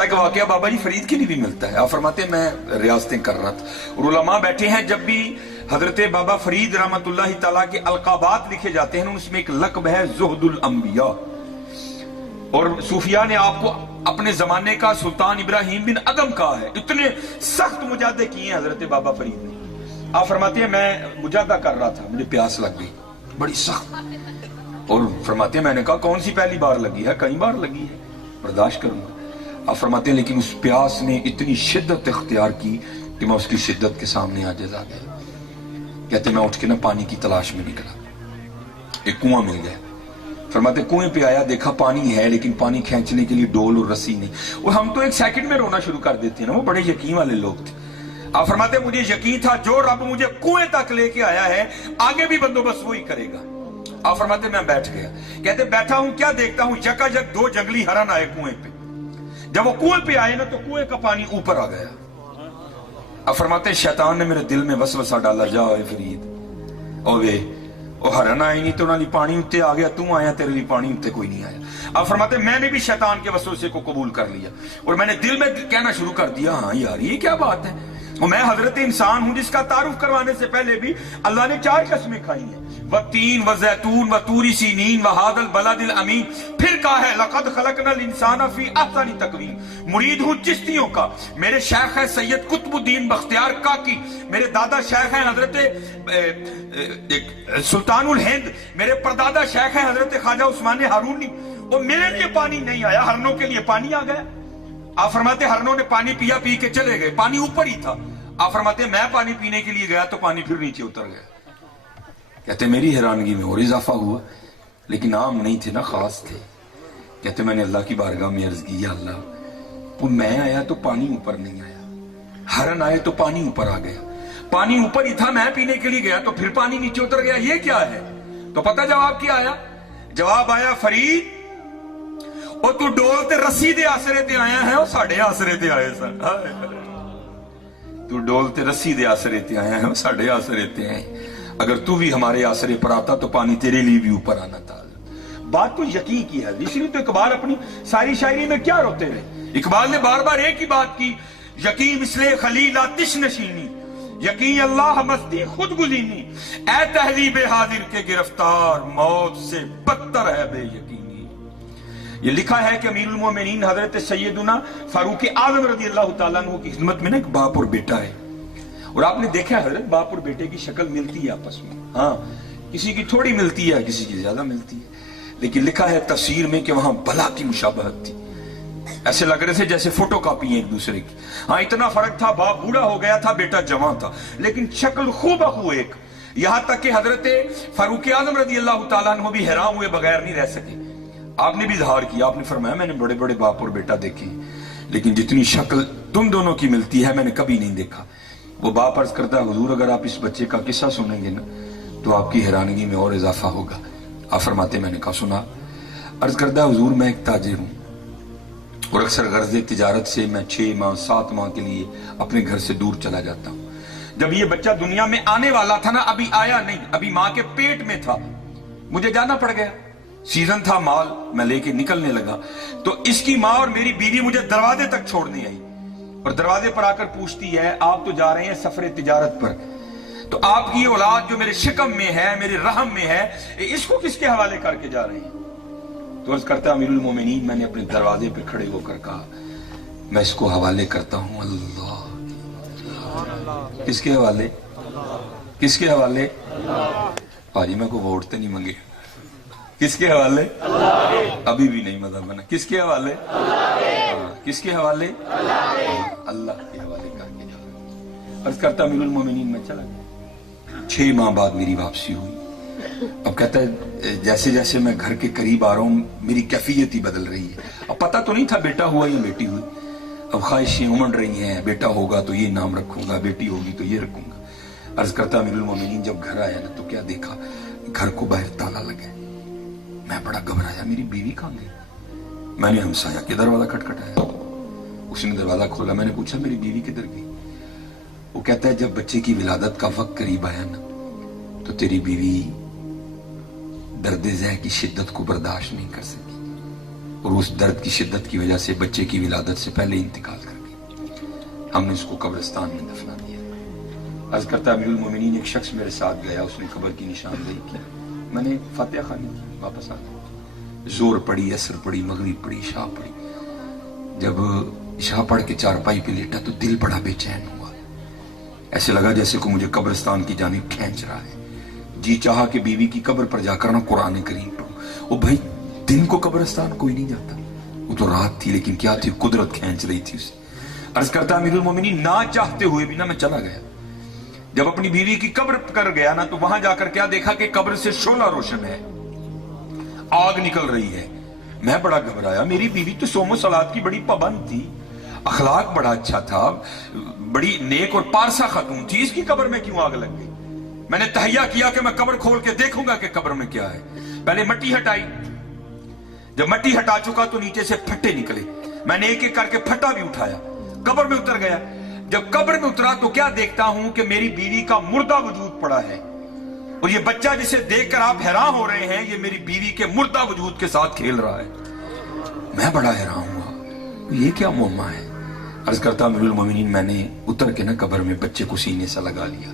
ایک واقعہ بابا جی فرید کے لیے بھی ملتا ہے. آپ فرماتے ہیں میں ریاستیں کر رہا تھا اور علماء بیٹھے ہیں, جب بھی حضرت بابا فرید رحمت اللہ تعالیٰ کے القابات لکھے جاتے ہیں اس میں ایک لقب ہے زہد الانبیاء, اور صوفیاء نے آپ کو اپنے زمانے کا سلطان ابراہیم بن ادم کہا ہے. اتنے سخت مجاہدے کیے ہیں حضرت بابا فرید نے. آپ فرماتے ہیں میں مجاہدہ کر رہا تھا, مجھے پیاس لگ گئی بڑی سخت, اور فرماتے ہیں میں نے کہا کون سی پہلی بار لگی ہے, کئی بار لگی ہے, برداشت کروں گا. آپ فرماتے ہیں لیکن اس پیاس نے اتنی شدت اختیار کی کہ میں اس کی شدت کے سامنے عاجز آ گیا. کہتے میں اٹھ کے نا پانی کی تلاش میں نکلا, ایک کنواں مل گیا. فرماتے کنویں پہ آیا, دیکھا پانی ہے لیکن پانی کھینچنے کے لیے ڈول اور رسی نہیں. اور ہم تو ایک سیکنڈ میں رونا شروع کر دیتے ہیں نا, وہ بڑے یقین والے لوگ تھے. آپ فرماتے ہیں مجھے یقین تھا جو رب مجھے کنویں تک لے کے آیا ہے آگے بھی بندوبست وہی کرے گا. آپ فرماتے ہیں میں بیٹھ گیا. کہتے بیٹھا ہوں کیا دیکھتا ہوں, یکا یک دو جنگلی ہرن آئے کنویں پہ. جب وہ کنویں پہ آئے نا تو کنویں کا پانی اوپر آ گیا. اب فرماتے ہیں شیطان نے میرے دل میں وسوسہ ڈالا, جا اے فرید اوے وہ ہرن آئے نہیں تو انہوں نے پانی اتے آ گیا, تو آیا تیرے لیے پانی اتے کوئی نہیں آیا. اب فرماتے ہیں میں نے بھی شیطان کے وسوسے کو قبول کر لیا اور میں نے دل میں کہنا شروع کر دیا ہاں یار یہ کیا بات ہے, اور میں حضرت انسان ہوں جس کا تعارف کروانے سے پہلے بھی اللہ نے 4 قسمیں کھائی ہیں, والتین والزیتون وطور سینین وہذا البلد الامین. پھر کہا ہے لقد خلقنا الانسان فی احسن تقویم. مرید ہوں چشتیوں کا, میرے شیخ ہے سید قطب الدین بختیار کاکی, میرے دادا شیخ ہیں حضرت سلطان الہند, میرے پردادا شیخ ہیں حضرت خواجہ عثمان ہارونی. اور میرے لیے پانی نہیں آیا, ہرنوں کے لیے پانی آ گیا. آپ فرماتے ہرنوں نے پانی پیا, پی کے چلے گئے, پانی اوپر ہی تھا. آپ فرماتے میں پانی پینے کے لیے گیا تو پانی پھر نیچے اتر گیا. کہتے میری حیرانگی میں اور اضافہ ہوا, لیکن عام نہیں تھے نا, خاص تھے. کہتے میں نے اللہ کی بارگاہ میں عرض کی یا اللہ میں آیا تو پانی اوپر نہیں آیا, ہرن آئے تو پانی اوپر آ گیا, پانی اوپر ہی تھا, میں پینے کے لیے گیا تو پھر پانی نیچے اتر گیا, یہ کیا ہے؟ تو پتہ جواب کیا آیا؟ جواب آیا فرید اور تو ڈول تے رسی دے آسرے تے آیا ہے اور ساڑھے آسرے تے آئے سن. تو ڈول تے رسی دے آسرے تے آیا ہے اور ساڑھے آسرے تے آئے. اگر تو بھی ہمارے آسرے پر آتا تو پانی تیرے لیے بھی اوپر آنا تھا. بات تو یقین کی ہے, اس لیے تو اقبال اپنی ساری شاعری میں کیا روتے رہے. اقبال نے بار بار ایک ہی بات کی, یقین مثل خلیل آتش نشینی, یقین اللہ مستی خود گزینی, اے تہذیب حاضر کے گرفتار موت سے بدتر ہے بے یقینی. یہ لکھا ہے کہ امیر المومنین حضرت سیدنا فاروق اعظم رضی اللہ تعالیٰ عنہ کی خدمت میں نا ایک باپ اور بیٹا ہے, اور آپ نے دیکھا ہے حضرت باپ اور بیٹے کی شکل ملتی ہے آپس میں, ہاں کسی کی تھوڑی ملتی ہے کسی کی زیادہ ملتی ہے, لیکن لکھا ہے تفسیر میں کہ وہاں بلا کی مشابہت تھی, ایسے لگ رہے تھے جیسے فوٹو کاپی ہیں ایک دوسرے کی. ہاں اتنا فرق تھا, باپ بوڑھا ہو گیا تھا, بیٹا جوان تھا, لیکن شکل خو بخو ایک. یہاں تک کہ حضرت فاروق اعظم رضی اللہ تعالیٰ عنہ بھی حیران ہوئے بغیر نہیں رہ سکے. آپ نے بھی اظہار کیا, آپ نے فرمایا میں نے بڑے بڑے باپ اور بیٹا دیکھے لیکن جتنی شکل تم دونوں کی ملتی ہے میں نے کبھی نہیں دیکھا. وہ باپ عرض کرتا ہے حضور اگر آپ اس بچے کا قصہ سنیں گے نا تو آپ کی حیرانگی میں اور اضافہ ہوگا. آپ فرماتے میں نے کہا سنا. عرض کرتا ہے حضور میں ایک تاجر ہوں اور اکثر غرض تجارت سے میں 6 ماہ 7 ماہ کے لیے اپنے گھر سے دور چلا جاتا ہوں. جب یہ بچہ دنیا میں آنے والا تھا نا, ابھی آیا نہیں, ابھی ماں کے پیٹ میں تھا, مجھے جانا پڑ گیا. سیزن تھا مال, میں لے کے نکلنے لگا تو اس کی ماں اور میری بیوی مجھے دروازے تک چھوڑنے آئی, اور دروازے پر آ کر پوچھتی ہے آپ تو جا رہے ہیں سفر تجارت پر, تو آپ کی اولاد جو میرے شکم میں ہے میرے رحم میں ہے اس کو کس کے حوالے کر کے جا رہے ہیں؟ تو عرض کرتا امیر المومنین میں نے اپنے دروازے پہ کھڑے ہو کر کہا میں اس کو حوالے کرتا ہوں اللہ. کس کے حوالے؟ کس کے حوالے؟ پاجی میں کو ووٹ تے نہیں منگے, کس کے حوالے؟ ابھی بھی نہیں مذہب بنا, کس کے حوالے؟ کس کے حوالے؟ اللہ کے حوالے کر کے جا رہا. عرض کرتا امیر المومنین میں چلا گیا. 6 ماہ بعد میری واپسی ہوئی. اب کہتا ہے جیسے جیسے میں گھر کے قریب آ رہا ہوں میری کیفیت ہی بدل رہی ہے. اب پتہ تو نہیں تھا بیٹا ہوا یا بیٹی ہوئی, اب خواہشیں امڑ رہی ہیں, بیٹا ہوگا تو یہ نام رکھوں گا, بیٹی ہوگی تو یہ رکھوں گا. عرض کرتا امیر المومنین جب گھر آیا نا تو کیا دیکھا, گھر کو باہر تالا لگا. میں بڑا گھبرایا, میری بیوی کہاں گئی؟ میں نے ہمسایہ کے دروازہ کھٹکھٹایا, اس نے دروازہ کھولا. میں نے پوچھا میری بیوی کدھر گئی؟ وہ کہتا ہے جب بچے کی ولادت کا وقت قریب آیا نا تو تیری بیوی درد ذہ کی شدت کو برداشت نہیں کر سکی, اور اس درد کی شدت کی وجہ سے بچے کی ولادت سے پہلے انتقال کر گئی. ہم نے اس کو قبرستان میں دفنا دیا. عرض کرتا امیر المومنین ایک شخص میرے ساتھ گیا, اس نے قبر کی نشاندہی کی, میں نے فاتحہ خوانی کی, واپس آ گیا. زور پڑی, عصر پڑی, مغرب پڑی, عشاء پڑی. جب عشاء پڑھ کے چارپائی پہ لیٹا تو دل بڑا بے چین ہوا. ایسے لگا جیسے کو مجھے قبرستان کی جانب کھینچ رہا ہے. جی چاہا کہ بیوی کی قبر پر جا کر نہ قرآن کریم پڑھوں. او بھائی دن کو قبرستان کوئی نہیں جاتا, وہ تو رات تھی, لیکن کیا تھی, قدرت کھینچ رہی تھی اسے. عرض کرتا امیر المومنین نہ چاہتے ہوئے بھی نہ میں چلا گیا. جب اپنی بیوی کی قبر کر گیا نا تو وہاں جا کر کیا دیکھا کہ قبر سے شعلہ روشن ہے, آگ نکل رہی ہے. میں بڑا گھبرایا. میری بیوی تو صوم و صلات کی بڑی پابند تھی, اخلاق بڑا اچھا تھا, بڑی نیک اور پارسا خاتون تھی, اس کی قبر میں کیوں آگ لگ گئی؟ میں نے تہیہ کیا کہ میں قبر کھول کے دیکھوں گا کہ قبر میں کیا ہے. پہلے مٹی ہٹائی. جب مٹی ہٹا چکا تو نیچے سے پھٹے نکلے. میں نے ایک ایک کر کے پھٹا بھی اٹھایا, قبر میں اتر گیا. جب قبر میں اترا تو کیا دیکھتا ہوں کہ میری بیوی کا مردہ وجود پڑا ہے, اور یہ بچہ جسے دیکھ کر آپ حیران ہو رہے ہیں یہ میری بیوی کے مردہ وجود کے ساتھ کھیل رہا ہے. میں بڑا حیران ہوا, یہ کیا معمہ ہے. عرض کرتا امیر المومنین میں نے اتر کے نا قبر میں بچے کو سینے سے لگا لیا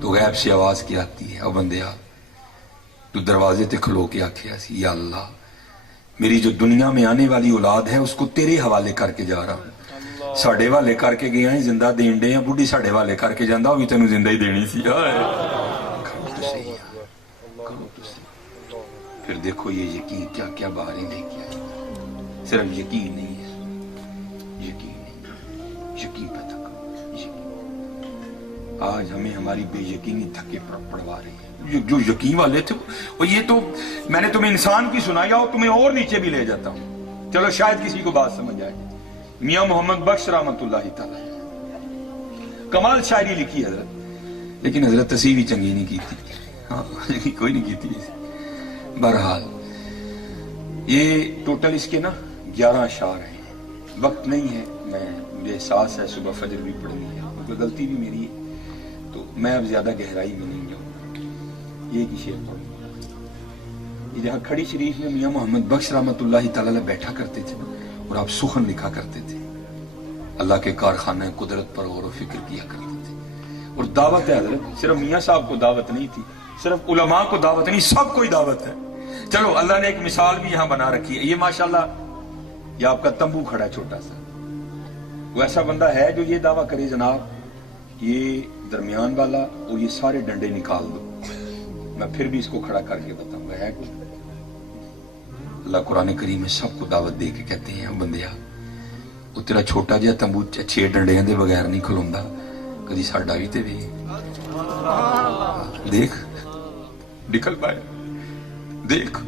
تو غیب سے آواز کی آتی ہے, او بندیا تو دروازے تے کھلو کے آکھیا سی, یا اللہ میری جو دنیا میں آنے والی اولاد ہے اس کو تیرے حوالے کر کے جا رہا ہوں. ساڑے والے کر کے گیا ہیں, زندہ دین دے ہیں, بڑھی ساڑے والے کر کے جاندہ ہوئی تینوں زندہ ہی دینی سی. پھر دیکھو یہ یقین کیا کیا باہریں لے کے آئی. صرف یقین نہیں ہے, یقین نہیں, یقین پہ تھکا. آج ہمیں ہماری بے یقینی تھکے پڑوا رہی ہے. جو یقین والے تھے وہ, یہ تو میں نے تمہیں انسان کی سنایا اور تمہیں اور نیچے بھی لے جاتا ہوں. چلو شاید کسی کو بات سمجھ آئے. میاں محمد بخش رحمت اللہ تعالی کمال شاعری لکھی حضرت, لیکن حضرت تصیوی چنگی نہیں کی تھی. ہاں کوئی نہیں کی تھی. بہرحال یہ ٹوٹل اس کے نا 11 اشعار ہیں. وقت نہیں ہے, میں مجھے احساس ہے صبح فجر بھی پڑھنی ہے, کوئی غلطی بھی میری ہے تو میں اب زیادہ گہرائی میں نہیں جاؤں. یہ کی شعر پڑھوں. یہ جہاں کھڑی شریف میں میاں محمد بخش رحمت اللہ تعالی بیٹھا کرتے تھے اور آپ سخن لکھا کرتے تھے, اللہ کے کارخانہ قدرت پر غور و فکر کیا کرتے تھے. اور دعوت ہے حضرت, صرف میاں صاحب کو دعوت نہیں تھی, صرف علماء کو دعوت نہیں, سب کو ہی دعوت ہے. چلو اللہ نے ایک مثال بھی یہاں بنا رکھی ہے. یہ ماشاءاللہ یہ آپ کا تمبو کھڑا ہے چھوٹا سا, وہ ایسا بندہ ہے جو یہ دعویٰ کرے جناب یہ درمیان والا اور یہ سارے ڈنڈے نکال دو, میں پھر بھی اس کو کھڑا کر کے بتاؤں گا. ہے کوئی؟ اللہ قرآن کریم میں سب کو دعوت دے کے کہتے ہیں, بندیا وہ تیرا چھوٹا جہا تمبو 6 ڈنڈیاں دے بغیر نہیں کھلوندا, کدی ساڈا بھی تے وی دیکھ نکل پائے. دیکھ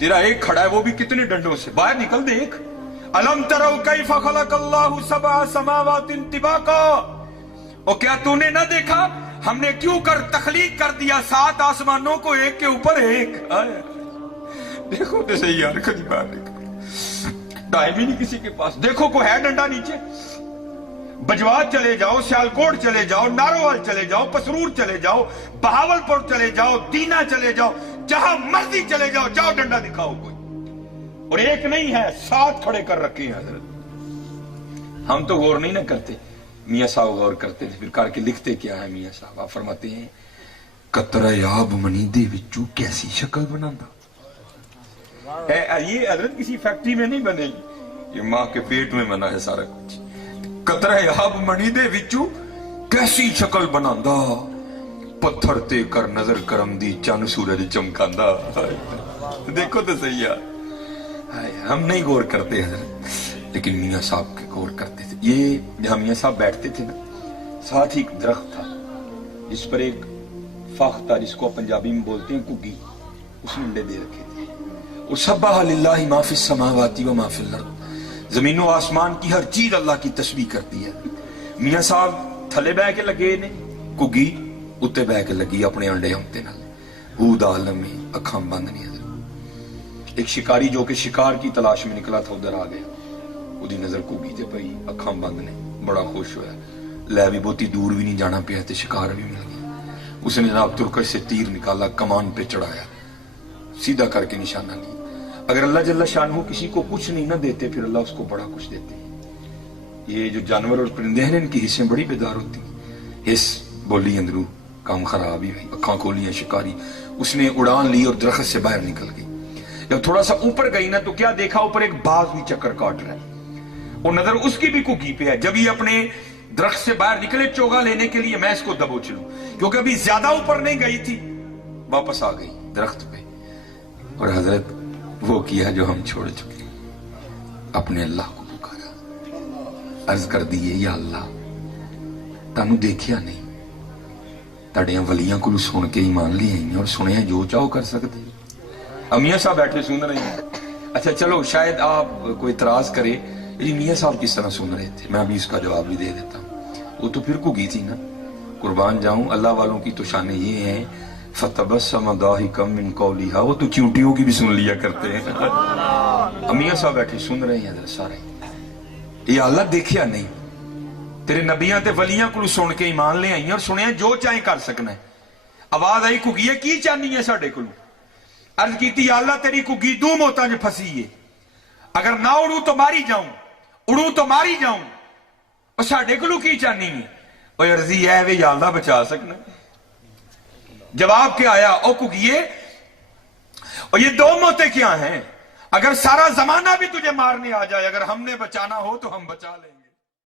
تیرا ایک کھڑا ہے وہ بھی کتنے ڈنڈوں سے, باہر نکل دیکھ. الم تروا کیف خلق اللہ 7 سماوات طباقا, اور کیا تو نے نہ دیکھا ہم نے کیوں کر تخلیق کر دیا 7 آسمانوں کو ایک کے اوپر ایک. دیکھو تو صحیح یار, کدی باہر نکل, ٹائم ہی نہیں کسی کے پاس. دیکھو کو ہے ڈنڈا نیچے, بجوات چلے جاؤ, سیالکوٹ چلے جاؤ, ناروال چلے جاؤ, پسرور چلے جاؤ, بہاولپور چلے جاؤ, دینا چلے جاؤ, جہاں مرضی چلے جاؤ, جاؤ ڈنڈا دکھاؤ کوئی. اور ایک نہیں ہے 7 کھڑے کر رکھے ہیں حضرت. ہم تو غور نہیں نہ کرتے, میاں صاحب غور کرتے تھے. پھر کر کے لکھتے کیا ہے میاں صاحب, آپ فرماتے ہیں قطرہ آب منی دے وچوں کیسی شکل بناندا. یہ حضرت کسی فیکٹری میں نہیں بنے, یہ ماں کے پیٹ میں بنا ہے سارا کچھ. قطرہ آب منی دے وچوں کیسی شکل بناندا, پتھر تے کر نظر کرم دی چن سورج چمکاندا. دیکھو تو صحیح یار, ہم نہیں غور کرتے حضرت, لیکن میاں صاحب کے غور کرتے تھے. یہ جہاں میاں صاحب بیٹھتے تھے نا, ساتھ ہی ایک درخت تھا جس پر ایک فاخ تھا, جس کو پنجابی میں بولتے ہیں کگی, اس نے انڈے دے رکھے تھے. اور سبح للہ ما فی السماوات و ما فی الارض, زمین و آسمان کی ہر چیز اللہ کی تسبیح کرتی ہے. میاں صاحب تھلے بہ کے لگے نے, کگی اتنے بہ کے لگی اپنے انڈے ہوتے نال. بود عالم میں اکھاں بند نہیں. ایک شکاری جو کہ شکار کی تلاش میں نکلا تھا ادھر آ گیا, وہی نظر کگی تے پئی, اکھاں بند نے, بڑا خوش ہویا. لے بھی بہتی دور بھی نہیں جانا پیا تے شکار بھی مل گیا. اس نے جناب ترکش سے تیر نکالا, کمان پہ چڑھایا, سیدھا کر کے نشانہ لیا. اگر اللہ جل شانہ کسی کو کچھ نہیں نہ دیتے پھر اللہ اس کو بڑا کچھ دیتے ہیں. یہ جو جانور اور پرندے ہیں ان کی حصیں بڑی بیدار ہوتی ہیں. حص بولی اندرو کام خراب ہی بھائی اکھاں کھولی شکاری اس نے اڑان لی اور درخت سے باہر نکل گئی. جب تھوڑا سا اوپر گئی نا تو کیا دیکھا اوپر ایک باز بھی چکر کاٹ رہا ہے اور نظر اس کی بھی کگی پہ ہے. جب یہ اپنے درخت سے باہر نکلے چوگا لینے کے لیے میں اس کو دبوچ لوں کیونکہ ابھی زیادہ اوپر نہیں گئی تھی, واپس آ گئی درخت پہ اور حضرت وہ کیا جو ہم چھوڑ چکے, اپنے اللہ کو پکارا, عرض کر دیئے یا اللہ تانوں دیکھیا نہیں, تاڑیاں ولیاں کو سن کے ایمان لے آئی اور سنیا جو چاہو کر سکتے. میاں صاحب بیٹھے سن رہے ہیں. اچھا چلو شاید آپ کوئی اعتراض کرے جی میاں صاحب کس طرح سن رہے تھے, میں ابھی اس کا جواب بھی دے دیتا ہوں. وہ تو پھر کو گئی تھی نا, قربان جاؤں اللہ والوں کی تو شانیں یہ ہیں فَتَبَسَّمَ ضَاحِكًا مِّن قَوْلِهَا, وہ تو چیونٹیوں کی بھی سن لیا کرتے ہیں. میاں صاحب بیٹھے سن رہے ہیں حضرت سارے, یہ اللہ دیکھیا نہیں تیرے نبیاں تے ولیاں کو سن کے ایمان لے آئی اور سنیا جو چاہیں کر سکنا ہے. آواز آئی کگی کی چاہنی ہے ساڑھے کو, عرض کی تھی اللہ تیری کگی دو موتاں جو پھسی ہے, اگر نہ اڑوں تو ماری جاؤں, اڑوں تو ماری جاؤں, اور ساڑھے کو کی چاہنی ہے, اور عرضی ہے وے یا اللہ بچا سکنا. جواب کیا آیا او کگیے, اور یہ دو موتیں کیا ہیں, اگر سارا زمانہ بھی تجھے مارنے آ جائے اگر ہم نے بچانا ہو تو ہم بچا لیں گے.